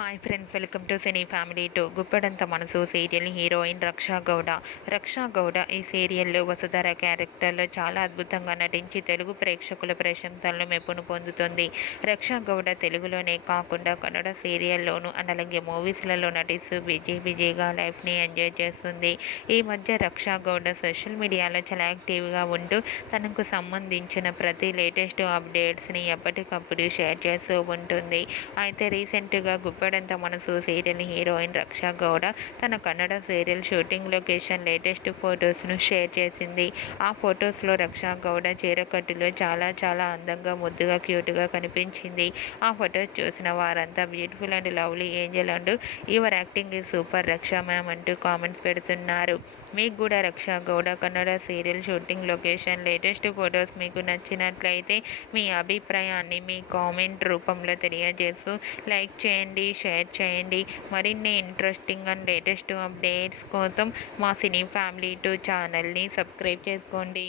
Hi friends, welcome to cine family two. Guppedantha మనసు serial heroine Raksha Gowda. రక్షా గౌడ ఈ సీరియల్లో వసుధర క్యారెక్టర్లో చాలా అద్భుతంగా నటించి తెలుగు ప్రేక్షకుల ప్రశంసలను మెప్పును పొందుతుంది. రక్షా గౌడ తెలుగులోనే కాకుండా కన్నడ సీరియల్లోనూ అలాగే మూవీస్లలో నటిస్తూ బిజీగా లైఫ్ని ఎంజాయ్ చేస్తుంది. ఈ మధ్య రక్షా గౌడ సోషల్ మీడియాలో చాలా యాక్టివ్గా ఉంటూ తనకు సంబంధించిన ప్రతి లేటెస్ట్ అప్డేట్స్ని ఎప్పటికప్పుడు షేర్ చేస్తూ ఉంటుంది. అయితే రీసెంట్గా గుప్పెడంత మనసు సీరియల్ హీరోయిన్ రక్షా గౌడ తన Kannada serial shooting location latest ఫొటోస్ను షేర్ చేసింది. ఆ ఫొటోస్లో రక్షా గౌడ చీరకట్టులో చాలా అందంగా ముద్దుగా క్యూట్గా కనిపించింది. ఆ ఫొటోస్ చూసిన వారంతా beautiful and lovely angel and your acting is super Raksha ma'am అంటూ కామెంట్స్ పెడుతున్నారు. మీకు కూడా Raksha Gowda Kannada serial shooting location latest photos మీకు నచ్చినట్లయితే మీ అభిప్రాయాన్ని మీ కామెంట్ రూపంలో తెలియజేస్తూ లైక్ చేయండి, షేర్ చేయండి. మరిన్ని ఇంట్రెస్టింగ్ అండ్ లేటెస్ట్ అప్డేట్స్ కోసం మా సినీ ఫ్యామిలీ 2 ఛానల్ని సబ్స్క్రైబ్ చేసుకోండి.